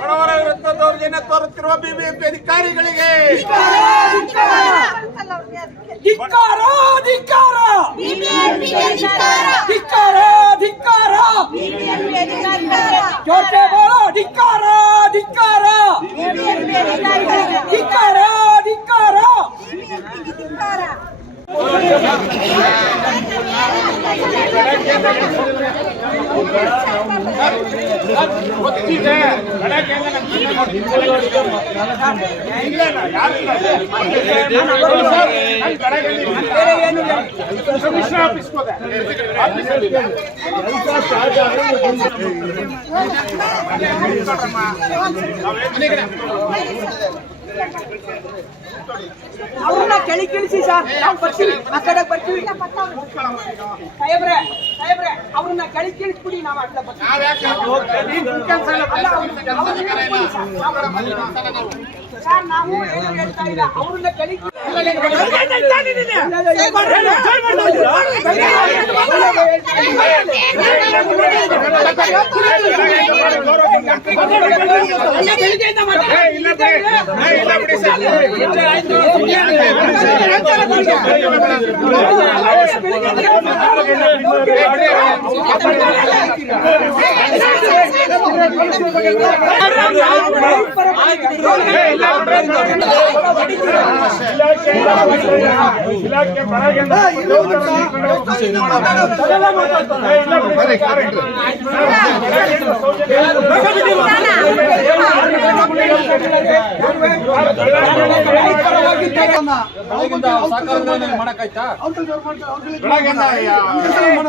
ಬಡವರ ವಿರುದ್ಧ ದೌರ್ಜನ್ಯ ತೋರುತ್ತಿರುವ ಬಿಬಿಎಂಪಿ ಅಧಿಕಾರಿಗಳಿಗೆ ಧಿಕ್ಕಾರ ಧಿಕ್ಕಾರ ಧಿಕ್ಕಾರ ಧಿಕ್ಕಾರ ಜೋರ್ಸೆ ಬೋಲೋ ಧಿಕ್ಕಾರ ಧಿಕ್ಕಾರ ಧಿಕ್ಕಾರ ಧಿಕ್ಕಾರ ಅವ್ರನ್ನ ಕೆಳಿಸಿ ಸರ್, ನಾವು ಬರ್ತೀವಿ, ಆ ಕಡೆ ಬರ್ತೀವಿ. ಸಾಹೇಬ್ರೆ ಅವ್ರನ್ನ ಕೆಳಿಸ್ಬಿಡಿ, ನಾವು ಅಡ್ಡ ಬರ್ತೀವಿ. ಸರ್, ನಾವು ಏನು ಹೇಳ್ತಾ ಇಲ್ಲ, ಅವ್ರನ್ನ ಕೆಳಿಸಿ ಇಲಾಖೆ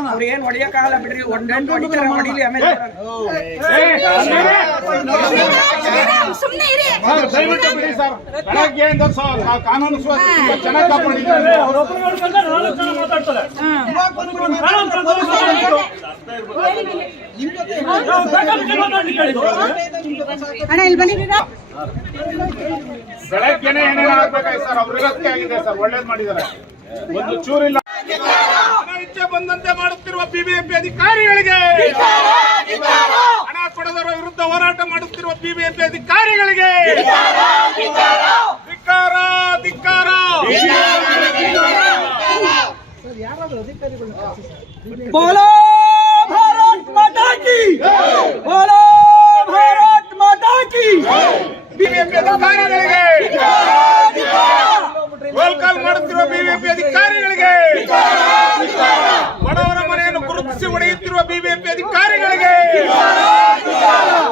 ಅವ್ರು ಏನ್ ಹೊಡಿಯಕ್ಕಾಗಲ್ಲ ಬಿಡ್ರಿ, ಒಂದೆಂಟು ಹೊಡಿತಾರೆ, ಹೊಡಿಲಿ ಆಮೇಲೆ ದಯವಿಟ್ಟು ಬಿಡಿ ಸರ್. ಬೆಳಗ್ಗೆಯಿಂದ ಕಾನೂನು ಚೆನ್ನಾಗಿ ಕಾಪಾಡಿದ್ದಾರೆ. ಬೆಳಗ್ಗೆನೆ ಏನೇನು ಆಗ್ಬೇಕಾಗಿ ಸರ್, ಅವ್ರ ಇರತ್ತೆ ಆಗಿದೆ ಸರ್, ಒಳ್ಳೇದ್ ಮಾಡಿದ್ದಾರೆ, ಒಂದು ಚೂರಿಲ್ಲ. ಇಚ್ಛೆ ಬಂದಂತೆ ಮಾಡುತ್ತಿರುವ ಬಿಬಿಎಂಪಿ ಅಧಿಕಾರಿಗಳಿಗೆ, ಹಣ ಕೊಡದವರ ವಿರುದ್ಧ ಹೋರಾಟ ಮಾಡುತ್ತಿರುವ ಬಿಬಿಎಂಪಿ ಅಧಿಕಾರಿಗಳಿಗೆ ಧಿಕ್ಕಾರ ಧಿಕ್ಕಾರ. ಬೋಲೋ ಭಾರತ್ ಮಾತಾ ಕಿ, ಬೋಲೋ ಭಾರತ್ ಮಾತಾ ಕಿ. ಬಿಬಿಎಂಪಿ ಅಧಿಕಾರಿಗಳಿಗೆ ವೆಲ್ಕಮ್ ಮಾಡುತ್ತಿರುವ ಬಿಬಿಎಂಪಿ ಅಧಿಕಾರಿಗಳಿಗೆ, ಬಡವರ ಮನೆಯನ್ನು ಗುರುತಿಸಿ ಹೊಡೆಯುತ್ತಿರುವ ಬಿಬಿಎಂಪಿ ಅಧಿಕಾರಿಗಳಿಗೆ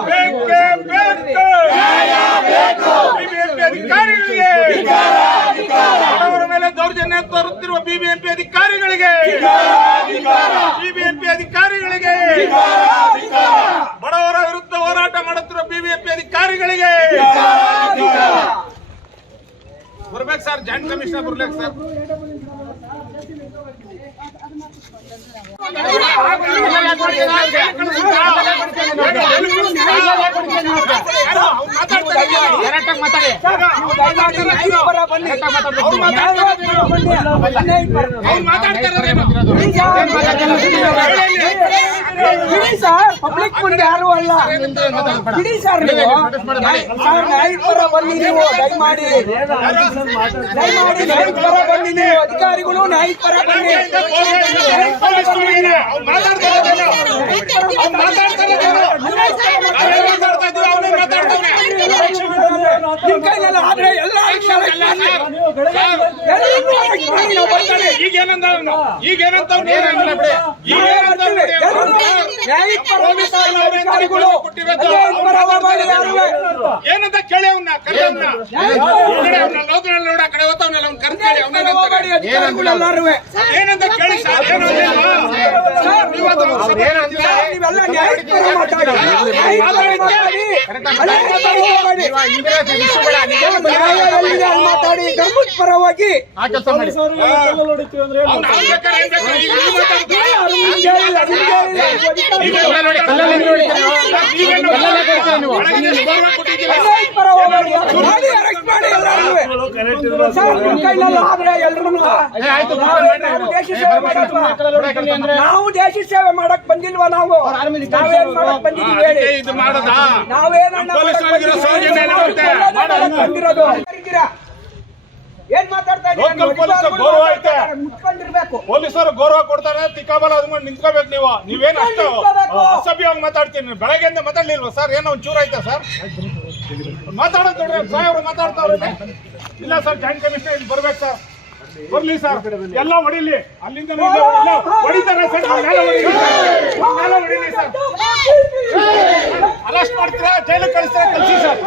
ಬೇಕೇ ಬೇಕು. ಬಿಬಿಎಂಪಿ ಅಧಿಕಾರಿಗಳಿಗೆ, ಬಡವರ ಮೇಲೆ ದೌರ್ಜನ್ಯ ತೋರುತ್ತಿರುವ ಬಿಬಿಎಂಪಿ ಅಧಿಕಾರಿಗಳಿಗೆ, ಬಿಬಿಎಂಪಿ ಅಧಿಕಾರಿಗಳಿಗೆ, ಬಡವರ ವಿರುದ್ಧ ಹೋರಾಟ ಮಾಡುತ್ತಿರುವ ಬಿಬಿಎಂಪಿ ಅಧಿಕಾರಿಗಳಿಗೆ ಬರ್ಬೇಕು ಸರ್, ಜಾಯಿಂಟ್ ಕಮಿಷನರ್ ಬರ್ಬೇಕು ಸರ್. ಪಬ್ಲಿಕ್ ಮುಂದೆ ಯಾರು ಅಲ್ಲ, ಬಿಡಿ ಸರ್. ನೀವು ನೈಟ್ ಪರ ಬನ್ನಿ, ನೀವು ದಯಮಾಡಿ ನೈಟ್ ಪರ ಬನ್ನಿ, ನೀವು ಅಧಿಕಾರಿಗಳು ನೈಟ್ ಪರ ಬನ್ನಿ. ನಿಮ್ ಕೈಲೆಲ್ಲ ಆದ್ರೆ ಎಲ್ಲ ಏನಂತ ಕೇಳಿ ಅವನ್ನ ನೋಡ ಕಡೆ ಹೋಗ್ತಾವನಲ್ಲ ಅವ್ನ ಕರ್ಕೇಳಿ ಏನಂತ ಕೇಳಿ ಸರ್. ಮಾತಾಡಿ ಧರ್ಮದ ಪರವಾಗಿ ಬೆಳಗ್ಗೆ ಎಷ್ಟು ಗೌರವ ಕೊಟ್ಟಿದ್ದೀರಾ? ಅನ್ಯಾಯದ ಪರ ಹೋಗ್ಬೇಡಿ. ಮಾಡಿ, arrest ಮಾಡಿ ಎಲ್ಲರನ್ನೂ. ಸರ್, ನಿಮ್ಮ ಕೈನಲ್ಲಿ ಆದ್ರೆ ಎಲ್ರನ್ನೂ ನಾವು ದೇಶ ಸೇವೆ ಮಾಡಲ್ವಾ? ನಾವು ದೇಶ ಸೇವೆ ಮಾಡಕ್ ಬಂದಿಲ್ವಾ? ನಾವು ನಾವೇನ್ ಮಾಡಕ್ ಬಂದಿದ್ದೀವಿ ಹೇಳಿ? ಅದಕ್ಕೆ ಇದು ಮಾಡೋದಾ? ನಾವೇನನ್ನ ಪೊಲೀಸರಿಗಿರೋ ಸೌಜನ್ಯ ಏನಾಗುತ್ತೆ? ಬಂದಿರೋದು ಏನ್ ಮಾತಾಡ್ತಾ ಲೋಕಲ್ ಪೊಲೀಸರು ಗೌರವ ಐತೆ. ಮುಚ್ಕೊಂಡಿರ್ಬೇಕು. ಪೊಲೀಸರು ಗೌರವ ಕೊಡ್ತಾರೆ, ತಿಕ್ಕಾಬಲ ಅದ್ಕೊಂಡು ನಿಂತ್ಕೋಬೇಕು ನೀವು. ನೀವೇನು ಅಷ್ಟು ಅಸಭ್ಯವಾಗಿ ಮಾತಾಡ್ತೀನಿ. ಬೆಳಗ್ಗೆಯಿಂದ ಮಾತಾಡ್ಲಿಲ್ವಾ ಸರ್? ಏನೋ ಒಂಚೂರು ಐತೆ ಸರ್? ಮಾತಾಡೋದು ನೋಡ್ರಿ, ಸಾಹೇಬ್ರು ಮಾತಾಡ್ತಾವ್ರೆ. ಇಲ್ಲ ಸರ್, ಜಾಯಿಂಟ್ ಕಮಿಷನರ್ ಇಲ್ಲಿ ಬರ್ಬೇಕು ಸರ್. ಬರ್ಲಿ ಸರ್, ಎಲ್ಲ ಹೊಡಿಲಿ. ಅಲ್ಲಿಂದ ಹೊಡಿತಾರೆ ಸರ್, ಮೇಲೆ ಹೊಡಿಲಿ ಸರ್. ಅರೆಸ್ಟ್ ಮಾಡ್ತೀರಾ, ಜೈಲಿಗೆ ಕಳಿಸ್ತಾರೆ, ಕಳಿಸಿ ಸರ್.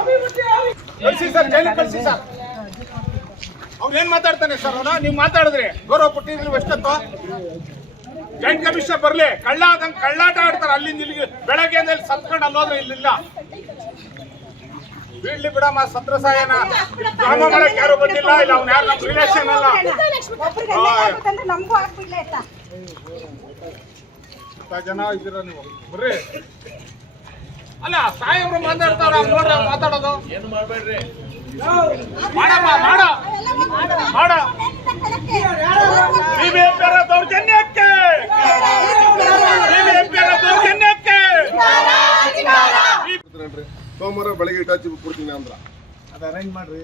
ಕಳಿಸಿ ಸರ್, ಜೈಲಿಗೆ ಕಳಿಸಿ ಸರ್. ಅವ್ನೇನ್ ಮಾತಾಡ್ತಾನೆ ಸರ್? ಅವನ ನೀವು ಮಾತಾಡಿದ್ರಿ, ಗೌರವ ಕೊಟ್ಟಿದ್ರಿ ಎಷ್ಟೊತ್ತು? ಜಾಯಿಂಟ್ ಕಮಿಷನರ್ ಬರ್ಲಿ. ಕಳ್ಳಾಟ ಆಡ್ತಾರೆ ಅಲ್ಲಿಂದ ಇಲ್ಲಿಗೆ. ಬೆಳಗ್ಗೆ ಇಲ್ಲಿ ಸತ್ಕೊಂಡು ಅಲ್ಲೋದ್ರೆ ಇಲ್ಲಿಲ್ಲ. ಬೀಳ್ಲಿ ಬಿಡಮ್ಮ, ಸತ್ರ ಸಾಯನ ಡ್ರಾಮಾ ಮಾಡಕ್ ಯಾರು ಬಂದಿಲ್ಲ. ಇಲ್ಲ ಅವ್ನ ಯಾರು ನಮ್ಮ ರಿಲೇಷನ್ ಅಲ್ಲ. ಜನ ಇದ್ದೀರ ನೀವು, ಬರ್ರಿ. ಅಲ್ಲ, ಸಾಯಬ್ರು ಮಾತಾಡ್ತಾರ, ನೋಡ್ರಿ ಅವ್ರು ಮಾತಾಡೋದು. ಏನು ಮಾಡ್ಬೇಡ್ರಿ, ಮಾಡಮ್ಮ, ಮಾಡ ಮಾಡ. ಬಿಬಿಎಂಪಿಯವರ ದೌರ್ಜನ್ಯಕ್ಕೆ, ಬಿಬಿಎಂಪಿಯವರ ದೌರ್ಜನ್ಯಕ್ಕೆ. ಸೋಮವಾರ ಬೆಳಗ್ಗೆ ಇಟಾಚಿ ಕೊಡ್ತೀನಿ ಅಂದ್ರ ಅದು ಅರೇಂಜ್ ಮಾಡ್ರಿ.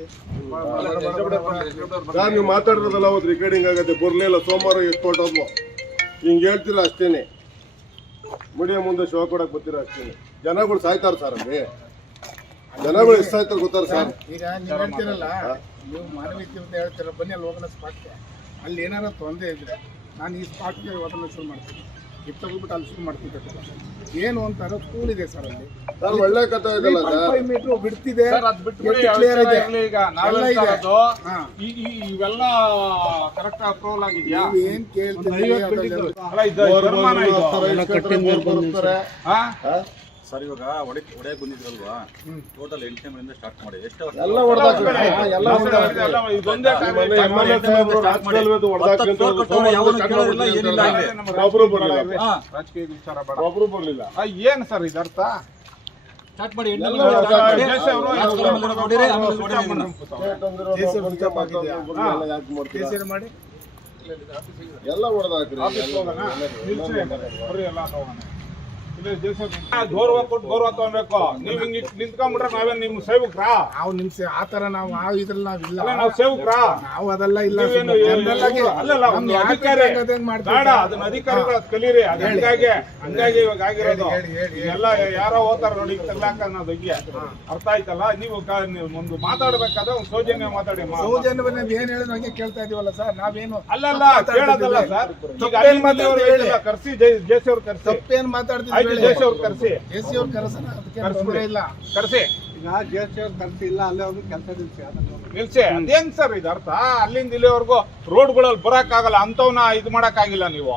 ಸರ್, ನೀವು ಮಾತಾಡಿರೋದಲ್ಲ, ಅವತ್ತು ರೆಕಾರ್ಡಿಂಗ್ ಆಗತ್ತೆ. ಬರ್ಲಿಲ್ಲ, ಸೋಮವಾರ ಎಷ್ಟು ಹೊಟ್ಟೋದ್ವು ಹಿಂಗೆ ಹೇಳ್ತೀರಾ ಅಷ್ಟೇನೆ. ಮೀಡಿಯಾ ಮುಂದೆ ಶೋ ಕೊಡಕ್ ಬರ್ತೀರಾ ಅಷ್ಟೇನೆ. ಜನಗಳು ಸಾಯ್ತಾರ ಸರ್, ಅಲ್ಲಿ ಜನಗಳು ಎಷ್ಟು ಸಾಯ್ತಾರ ಗೊತ್ತಾರ ಸರ್? ಈಗ ನೀವು ಹೇಳ್ತೀರಲ್ಲ, ನೀವು ಮಾನವೀಯತೆ ಅಂತ ಹೇಳ್ತೀರ, ಬನ್ನಿ ಅಲ್ಲಿ ಹೋಗೋಣ ಸ್ಪಾಟ್ಗೆ. ಅಲ್ಲಿ ಏನಾರ ತೊಂದರೆ ಇದ್ರೆ ನಾನು ಈ ಸ್ಪಾಟ್ಗೆ ಹೋಗೋಣ ಶುರು ಮಾಡ್ತೀನಿ. ಇದು ತಗೊಳ್ಬಿಟ್ಟು ಅಲ್ಲಿ ಶುರು ಮಾಡ್ತೀನಿ. ಏನು ಅಂತಾರೋ ಸ್ಕೂಲ್ ಇದೆ ಸರ್ ಅಲ್ಲಿ. ಸರ್, ಒಳ್ಳೆ ಕಥೆ ಇದೆಲ್ಲ ಸರ್. 5 ಮೀಟರ್ ಬಿಡ್ತಿದೆ, ಸರ್, ಅದ್ ಬಿಟ್ಬಿಡಿ, ಕ್ಲಿಯರ್ ಇದೆ. ಈಗ ನಾವೆಲ್ಲ ಎಲ್ಲ ಇದೆ. ಇರೋದು ಹಾ. ಇವೆಲ್ಲ ಕರೆಕ್ಟ್ ಅಪ್ರೂವಲ್ ಆಗಿದ್ಯಾ? ನೀವು ಏನ್ ಕೇಳ್ತೀರಿ ಅದೆಲ್ಲ ಅಲ್ಲ, ಇದು ಧರ್ಮನ ಇದು. ಬರ್ತಾರೆ. ಹಾ? ಸರ್, ಇವಾಗ ಹೊಡೆಯಕ್ಕೆ ಬಂದಿದ್ರಲ್ವಾ, ಟೋಟಲ್ 8 ಮನೆಯಿಂದ ಸ್ಟಾರ್ಟ್ ಮಾಡಿ. ಎಷ್ಟು ಎಲ್ಲ ಹೊಡೆದಾಕ್ರಿ, ಎಲ್ಲ ಎಲ್ಲ ಇದೊಂದೇ ಕಾರಣ. MLA ಸಾಹೇಬ್ರು ರಾಜಕೀಯ ಹೊಡೆದಾಕ್ರಿ ಅಂತ ಹೇಳಿದ್ರು. ಸೋಮವಾರ ಏನಿಲ್ಲ ಇಲ್ಲಿ. ಒಬ್ರು ಬರ್ಲಿಲ್ಲ, ರಾಜಕೀಯ ವಿಚಾರ ಬೇಡ. ಒಬ್ರು ಬರ್ಲಿಲ್ಲ. ಏನ್ ಸರ್ ಇದರ್ಥ? ಸ್ಟಾರ್ಟ್ ಮಾಡಿ. ಎಲ್ಲ ದೇಶ ಅವರು ನೋಡಿರಿ, ಆಮೇಲೆ ನೋಡಿ. ಯಾಕೆ ಮಾಡ್ತೀರಾ? ಕೇಸರಿ ಮಾಡಿ ಎಲ್ಲ ಹೊಡೆದಾಕ್ರಿ. ಬರ್ರಿ, ಎಲ್ಲ ಹೋಗೋಣ. ಗೌರವ ಕೊಟ್ಟು ಗೌರವ ತಗೋಬೇಕು. ನೀವ್ ಹಿಂಗ್ ನಿಂತ್ಕೊಂಡ್ಬಿಟ್ರೆ ನಾವೇನ್ ನಿಮ್ ಸೇವಕ್ರಾ? ನಾವು ನಿಮ್ಸೆ ಆ ತರ ನಾವು ಆ ಇದ್ರಲ್ಲಿ ನಾವಿಲ್ಲ. ಅಲ್ಲ, ನಾವು ಸೇವಕ್ರಾ? ನಾವು ಅದೆಲ್ಲ ಇಲ್ಲ. ನೀವೇನು ಅಲ್ಲಲ್ಲ, ಒಂದು ಅಧಿಕಾರಿ ಬೇಡ, ಅದನ್ನ ಅಧಿಕಾರಿಗಳು ಅದ್ ಕಲೀರಿ. ಅದು ಹಂಗಾಗಿ ಇವಾಗ ಆಗಿರೋದು. ಎಲ್ಲ ಯಾರೋ ಹೋಗ್ತಾರ ನೋಡಿ ತಗ್ಲಾಕ ಅನ್ನೋದು ಬಗ್ಗೆ ಅರ್ಥ ಆಯ್ತಲ್ಲ. ನೀವು ಒಂದು ಮಾತಾಡ್ಬೇಕಾದ್ರೆ ಒಂದು ಸೌಜನ್ಯ ಮಾತಾಡಿ. ಸೌಜನ್ಯವನ್ನ ಏನ್ ಹೇಳಿದ್ರು ಹಂಗೆ ಕೇಳ್ತಾ ಇದೀವಲ್ಲ ಸರ್. ನಾವೇನು ಅಲ್ಲಲ್ಲ, ಕೇಳೋದಲ್ಲ ಸರ್. ಕರ್ಸಿ, ಜೇಸಿ ಅವ್ರು ಕರ್ಸಿ. ತಪ್ಪೇನ್ ಮಾತಾಡ್ತಿದ್ವಿ, ಜೇಸಿ ಅವ್ರು ಕರ್ಸಿ, ಎಸಿ ಅವ್ರು ಕರೆಸೋಣ, ಅದಕ್ಕೆ ತೊಂದರೆ ಇಲ್ಲ. ಕರ್ಸಿ ನಿಲ್ಸಿ. ಅದೇನ್ ಸರ್ ಇದು ಅರ್ಥ? ಅಲ್ಲಿಂದ ಇಲ್ಲಿವರೆಗೂ ರೋಡ್ಗಳಲ್ಲಿ ಬರಕ್ ಆಗಲ್ಲ ಅಂತವ್ನ ಇದು ಮಾಡಕ್ ಆಗಿಲ್ಲ ನೀವು.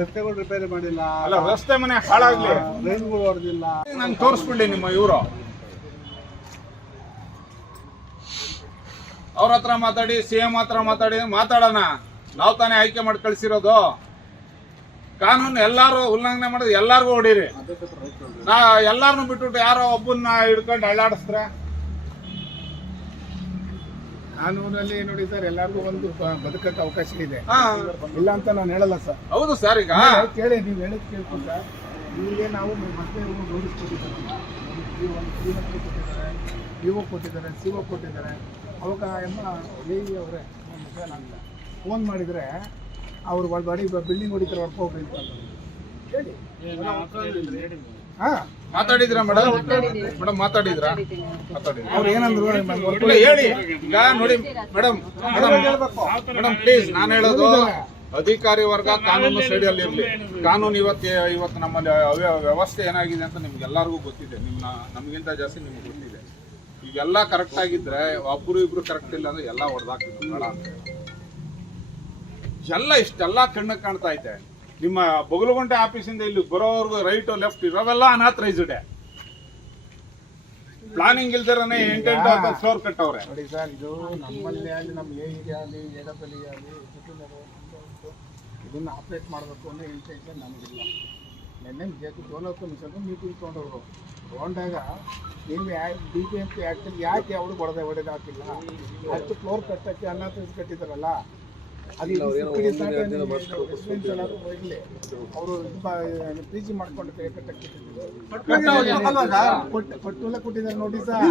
ರಸ್ತೆಗಳು ರಿಪೇರಿ ಮಾಡಿಲ್ಲ, ಅಲ್ಲ, ರಸ್ತೆ ಮನೆ ಹಾಳಾಗ್ಲಿ, ರೈಲ್ಗಳು ಹೊಡೆದಿಲ್ಲ. ನಂಗೆ ತೋರಿಸ್ಬಿಡ್ಲಿ ನಿಮ್ಮ ಇವರು. ಅವ್ರ ಹತ್ರ ಮಾತಾಡಿ, CM ಹತ್ರ ಮಾತಾಡೋಣ. ನಾವು ತಾನೇ ಆಯ್ಕೆ ಮಾಡಿ ಕಳ್ಸಿರೋದು. ಕಾನೂನು ಎಲ್ಲಾರು ಉಲ್ಲಂಘನೆ ಮಾಡಿದ್ರೆ ಎಲ್ಲಾರ್ಗು ಹೊಡೀರಿ. ಎಲ್ಲಾರನ್ನು ಬಿಟ್ಬಿಟ್ಟು ಯಾರೋ ಒಬ್ಬನ್ನ ಹಿಡ್ಕೊಂಡು ಅಳ್ಳಾಡಿಸ್ತಾರೆ. ಕಾನೂನಲ್ಲಿ ನೋಡಿ ಸರ್, ಎಲ್ಲರಿಗೂ ಒಂದು ಬದುಕಕ್ಕೆ ಅವಕಾಶ ಇದೆ, ಇಲ್ಲ ಅಂತ ನಾನು ಹೇಳಲ್ಲ ಸರ್. ಹೌದು ಸರ್. ಈಗ ಕೇಳಿ, ನೀವು ಹೇಳಿದ್ ಕೇಳ್ಕೊಂಡು ಸರ್, ನಿಮಗೆ ನಾವು ಮತ್ತೆ ನೋಟಿಸ್ ಕೊಟ್ಟಿದ್ದಾರೆ, PO ಕೊಟ್ಟಿದ್ದಾರೆ, CO ಕೊಟ್ಟಿದ್ದಾರೆ. ಅವಾಗ AE ಅವರೇ ಫೋನ್ ಮಾಡಿದರೆ ಅವ್ರು ಬಾಡಿ ಬಿಲ್ಡಿಂಗ್ ಹೊಡಿತಾರೆ, ವರ್ಕ್ ಹೋಗ್ರಿ ಅಂತ ಹೇಳಿ. ಮಾತಾಡಿದ್ರ ಮೇಡಮ್? ಮಾತಾಡಿದ್ರ? ಅವ್ರು ಏನಂದ್ರು ಹೇಳಿ. ಈಗ ನೋಡಿ ಮೇಡಮ್ ಪ್ಲೀಸ್, ನಾನು ಹೇಳೋದು ಅಧಿಕಾರಿ ವರ್ಗ ಕಾನೂನು ಸೈಡಲ್ಲಿ ಇರಲಿ. ಕಾನೂನು ಇವತ್ತು ನಮ್ಮಲ್ಲಿ ವ್ಯವಸ್ಥೆ ಏನಾಗಿದೆ ಅಂತ ನಿಮ್ಗೆಲ್ಲರಿಗೂ ಗೊತ್ತಿದೆ. ನಮಗಿಂತ ಜಾಸ್ತಿ ನಿಮ್ಗೆ ಗೊತ್ತಿದೆ. ಈಗೆಲ್ಲ ಕರೆಕ್ಟ್ ಆಗಿದ್ರೆ, ಒಬ್ರು ಇಬ್ರು ಕರೆಕ್ಟ್ ಇಲ್ಲ ಅಂದ್ರೆ ಎಲ್ಲ ಹೊಡೆದಾಕ್ತಿದ್ರು ಬೇಡ ಅಂತ. ಎಲ್ಲ ಇಷ್ಟೆಲ್ಲ ಕಣ್ಣಕ್ಕೆ ಕಾಣ್ತಾ ಐತೆ. ನಿಮ್ಮ ಬೊಗಲಗುಂಟೆ ಆಫೀಸಿಂದ ಇಲ್ಲಿ ಬರೋವರೆಗೂ ರೈಟ್ ಲೆಫ್ಟ್ ಇರೋವೆಲ್ಲ ಅನಾಥರೈಸ್ಡ್. ಪ್ಲಾನಿಂಗ್ ಇಲ್ದಿರನೇ 8 ಫ್ಲೋರ್ ಕಟ್ಟವ್ರೆ. ನೋಡಿ ಸರ್, ಇದು ನಮ್ಮಲ್ಲಿ ಆಗಲಿ, ನಮ್ಮ ಏರಿಯಾ ಆಗಲಿ, ಎಡಪಲ್ಲಿ ಆಗಲಿ, ಇದನ್ನು ಆಪ್ರೇಟ್ ಮಾಡಬೇಕು ಅನ್ನೋ ಇಂಟೆನ್ಷನ್ ನಮಗಿಲ್ಲ. ನಿನ್ನೆ ಜೋಲಕ್ಕೂ ಸ್ವಲ್ಪ ಮೀಟಿಂಗ್ ತೊಗೊಂಡವ್ರು. ತೊಗೊಂಡಾಗ ನೀವು BBMP ಆ್ಯಕ್ಟಲ್ಲಿ ಯಾಕೆ ಅವರು ಹೊಡೆದಾಕಿಲ್ಲ? ಅಷ್ಟು ಫ್ಲೋರ್ ಕಟ್ಟಕ್ಕೆ ಅನ್ನ ಕಟ್ಟಿದಾರಲ್ಲ, ಅದು ರೆಸಿಡೆನ್ಷಿಯಲ್ ಆದರೂ ಹೋಗಲಿ, ಅವರು PG ಮಾಡ್ಕೊಂಡು ಕಟ್ಟಕ್ಕೆ ಕೊಟ್ಟಿದ್ದಾರೆ ನೋಡಿ ಸರ್.